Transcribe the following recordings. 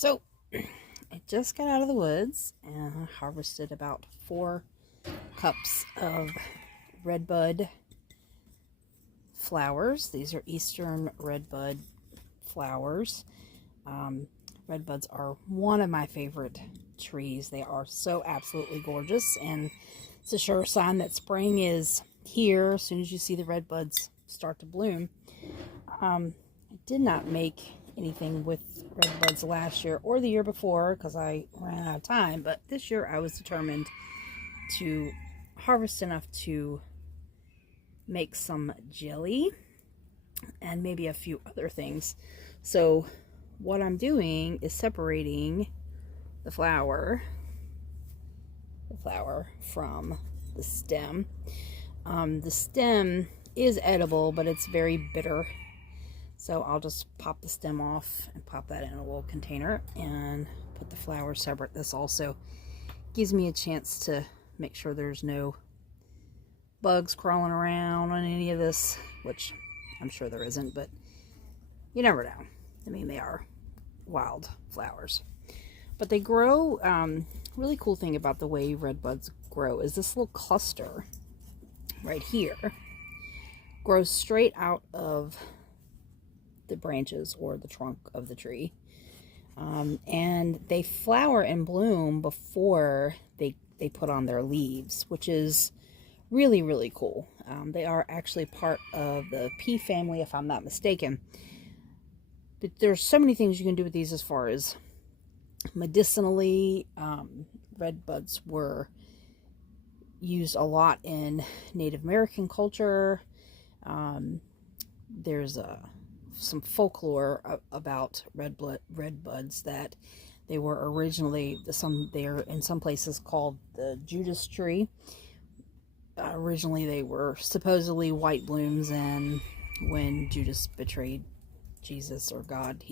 So I just got out of the woods and harvested about 4 cups of redbud flowers. These are eastern redbud flowers. Um, Redbuds are one of my favorite trees. They are so absolutely gorgeous, and it's a sure sign that spring is here as soon as you see the redbuds start to bloom. I did not make anything with redbuds last year or the year before because I ran out of time, but this year I was determined to harvest enough to make some jelly and maybe a few other things. So what I'm doing is separating the flower from the stem. The stem is edible, but it's very bitter. So I'll just pop the stem off and pop that in a little container and put the flower separate. This also gives me a chance to make sure there's no bugs crawling around on any of this, which I'm sure there isn't, but you never know. I mean, they are wild flowers. But they grow, really cool thing about the way redbuds grow is this little cluster right here grows straight out of the branches or the trunk of the tree. And they flower and bloom before they put on their leaves, which is really, really cool. They are actually part of the pea family, if I'm not mistaken. But there's so many things you can do with these as far as medicinally. Redbuds were used a lot in Native American culture. There's some folklore about redbuds that they were originally they're in some places called the Judas tree. Originally they were supposedly white blooms, and when Judas betrayed Jesus or God,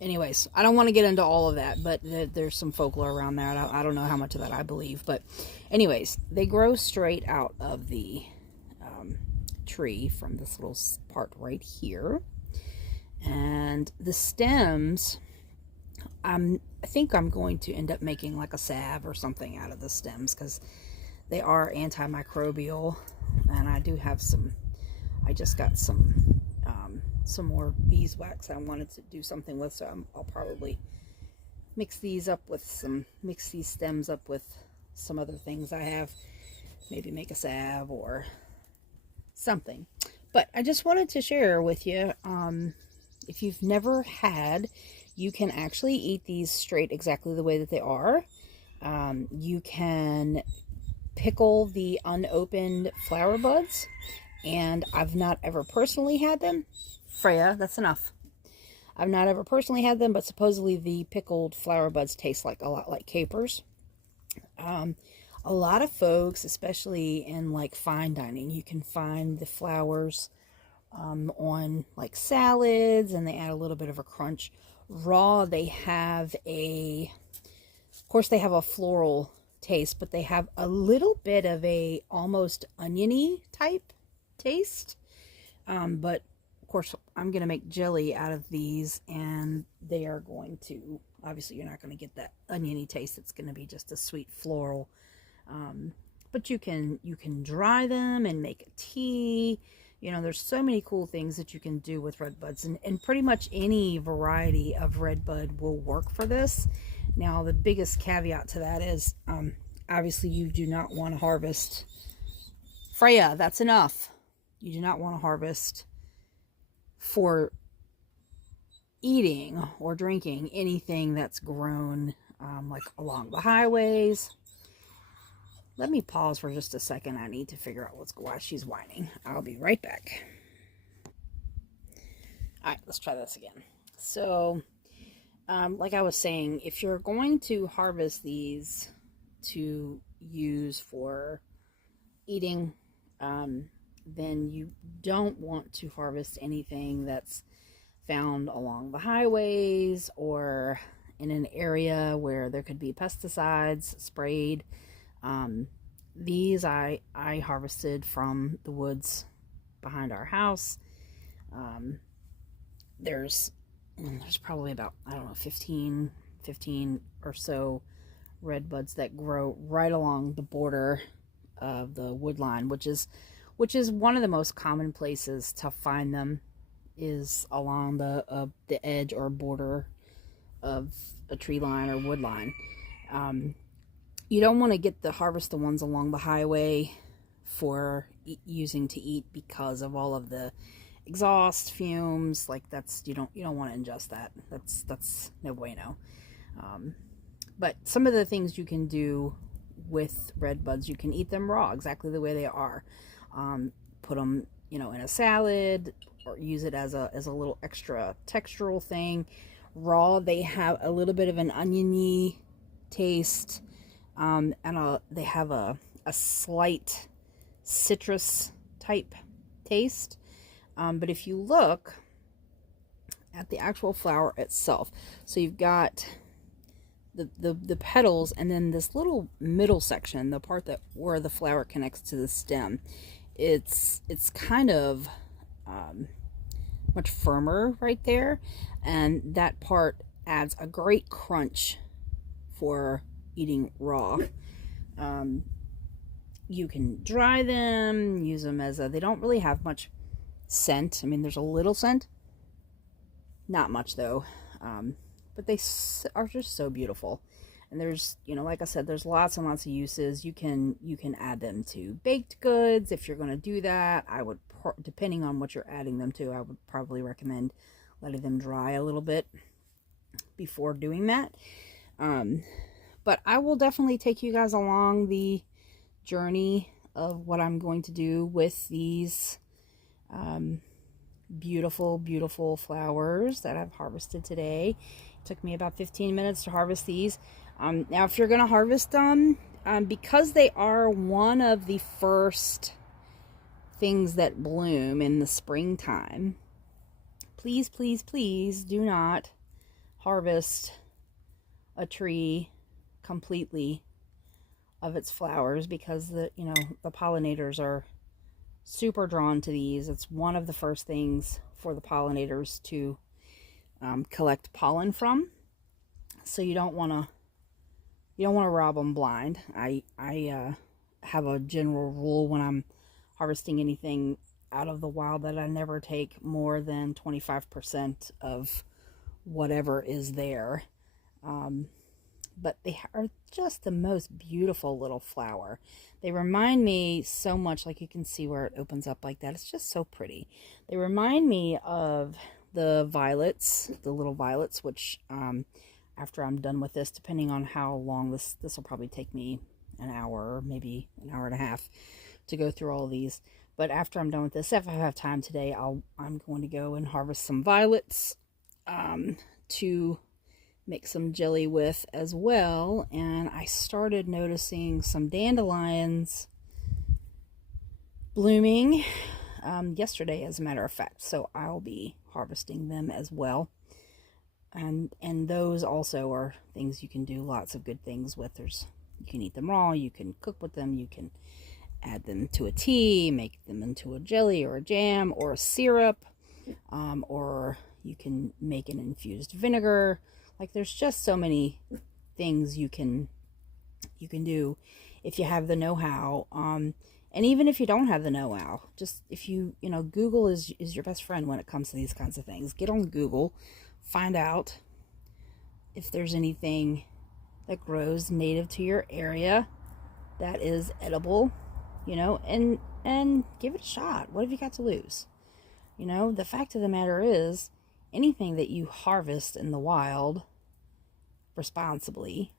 anyways, I don't want to get into all of that, but there's some folklore around that. I don't know how much of that I believe, but anyways, they grow straight out of the tree from this little part right here. And the stems, I think I'm going to end up making like a salve or something out of the stems because they are antimicrobial, and I do have I just got some more beeswax I wanted to do something with, so I'll probably mix these stems up with some other things I have, maybe make a salve or something. But I just wanted to share with you, if you've never had, you can actually eat these straight exactly the way that they are. You can pickle the unopened flower buds, and I've not ever personally had them. Freya, that's enough. I've not ever personally had them, but supposedly the pickled flower buds taste a lot like capers. A lot of folks, especially in like fine dining, you can find the flowers on like salads, and they add a little bit of a crunch. Raw, they have of course they have a floral taste, but they have a little bit of a almost oniony type taste. But of course I'm going to make jelly out of these, and they are going to, obviously you're not going to get that oniony taste. It's going to be just a sweet floral. But you can dry them and make a tea. You know, there's so many cool things that you can do with redbuds, and pretty much any variety of redbud will work for this. Now, the biggest caveat to that is, obviously you do not want to harvest, Freya, that's enough. You do not want to harvest for eating or drinking anything that's grown like along the highways. Let me pause for just a second. I need to figure out why she's whining. I'll be right back. All right, let's try this again. So, like I was saying, if you're going to harvest these to use for eating, then you don't want to harvest anything that's found along the highways or in an area where there could be pesticides sprayed. These I harvested from the woods behind our house. there's probably about, I don't know, 15 or so red buds that grow right along the border of the wood line, which is one of the most common places to find them, is along the edge or border of a tree line or wood line. You don't want to harvest the ones along the highway for using to eat, because of all of the exhaust fumes. Like, you don't want to ingest that. That's no bueno. But some of the things you can do with red buds, you can eat them raw, exactly the way they are. Put them, in a salad, or use it as a little extra textural thing. Raw, they have a little bit of an oniony taste, and they have a slight citrus type taste. But if you look at the actual flower itself, so you've got the petals, and then this little middle section, the part where the flower connects to the stem, it's kind of much firmer right there, and that part adds a great crunch for eating raw. You can dry them, use them they don't really have much scent. I mean, there's a little scent, not much though. But they are just so beautiful. And there's, like I said, there's lots and lots of uses. You can add them to baked goods if you're going to do that. I would, depending on what you're adding them to, I would probably recommend letting them dry a little bit before doing that. But I will definitely take you guys along the journey of what I'm going to do with these beautiful, beautiful flowers that I've harvested today. It took me about 15 minutes to harvest these. Now, if you're going to harvest them, because they are one of the first things that bloom in the springtime, please, please, please do not harvest a tree completely of its flowers, because the pollinators are super drawn to these. It's one of the first things for the pollinators to collect pollen from. So you don't want to rob them blind. I have a general rule when I'm harvesting anything out of the wild, that I never take more than 25% of whatever is there. But they are just the most beautiful little flower. They remind me so much, like you can see where it opens up like that. It's just so pretty. They remind me of the violets, the little violets, which after I'm done with this, depending on how long this will probably take me an hour, maybe an hour and a half to go through all of these. But after I'm done with this, if I have time today, I'm going to go and harvest some violets to make some jelly with as well. And I started noticing some dandelions blooming yesterday, as a matter of fact, so I'll be harvesting them as well. And those also are things you can do lots of good things with. You can eat them raw, you can cook with them, you can add them to a tea, make them into a jelly or a jam or a syrup, or you can make an infused vinegar. Like, there's just so many things you can do if you have the know-how. And even if you don't have the know-how, just if Google is your best friend when it comes to these kinds of things. Get on Google, find out if there's anything that grows native to your area that is edible, and give it a shot. What have you got to lose? The fact of the matter is, anything that you harvest in the wild responsibly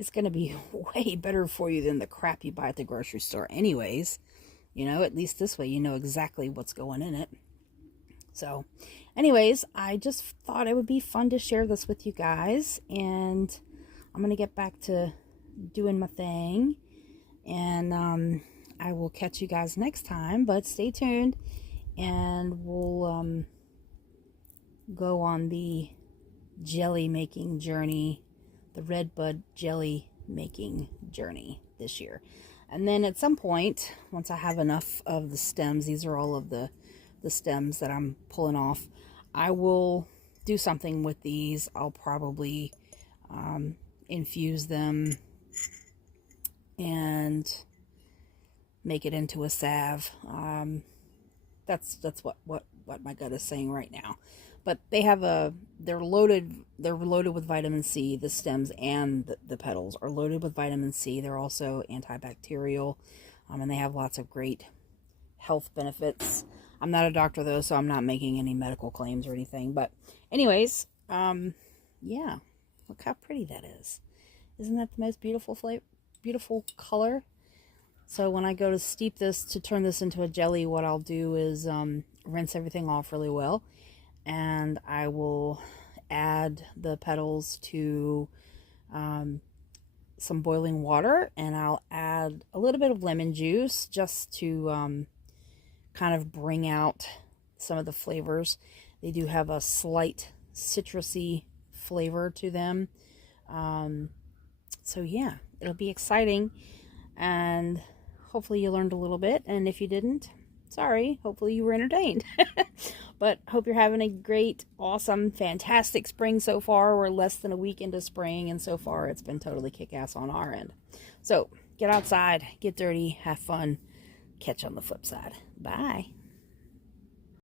is going to be way better for you than the crap you buy at the grocery store anyways. At least this way you know exactly what's going in it. So anyways, I just thought it would be fun to share this with you guys, and I'm going to get back to doing my thing, and I will catch you guys next time, but stay tuned, and we'll go on the jelly making journey, the Redbud jelly making journey this year. And then at some point, once I have enough of the stems, these are all of the stems that I'm pulling off, I will do something with these. I'll probably infuse them and make it into a salve. That's what my gut is saying right now. But they're loaded with vitamin C. The stems and the petals are loaded with vitamin C. They're also antibacterial, and they have lots of great health benefits. I'm not a doctor though, so I'm not making any medical claims or anything. But anyways, yeah, look how pretty that is. Isn't that the most beautiful beautiful color? So when I go to steep this to turn this into a jelly, what I'll do is rinse everything off really well, and I will add the petals to some boiling water, and I'll add a little bit of lemon juice just to kind of bring out some of the flavors. They do have a slight citrusy flavor to them. So yeah, it'll be exciting, and hopefully you learned a little bit, and if you didn't, sorry, hopefully you were entertained. But hope you're having a great, awesome, fantastic spring so far. We're less than a week into spring, and so far it's been totally kick-ass on our end. So get outside, get dirty, have fun. Catch you on the flip side. Bye.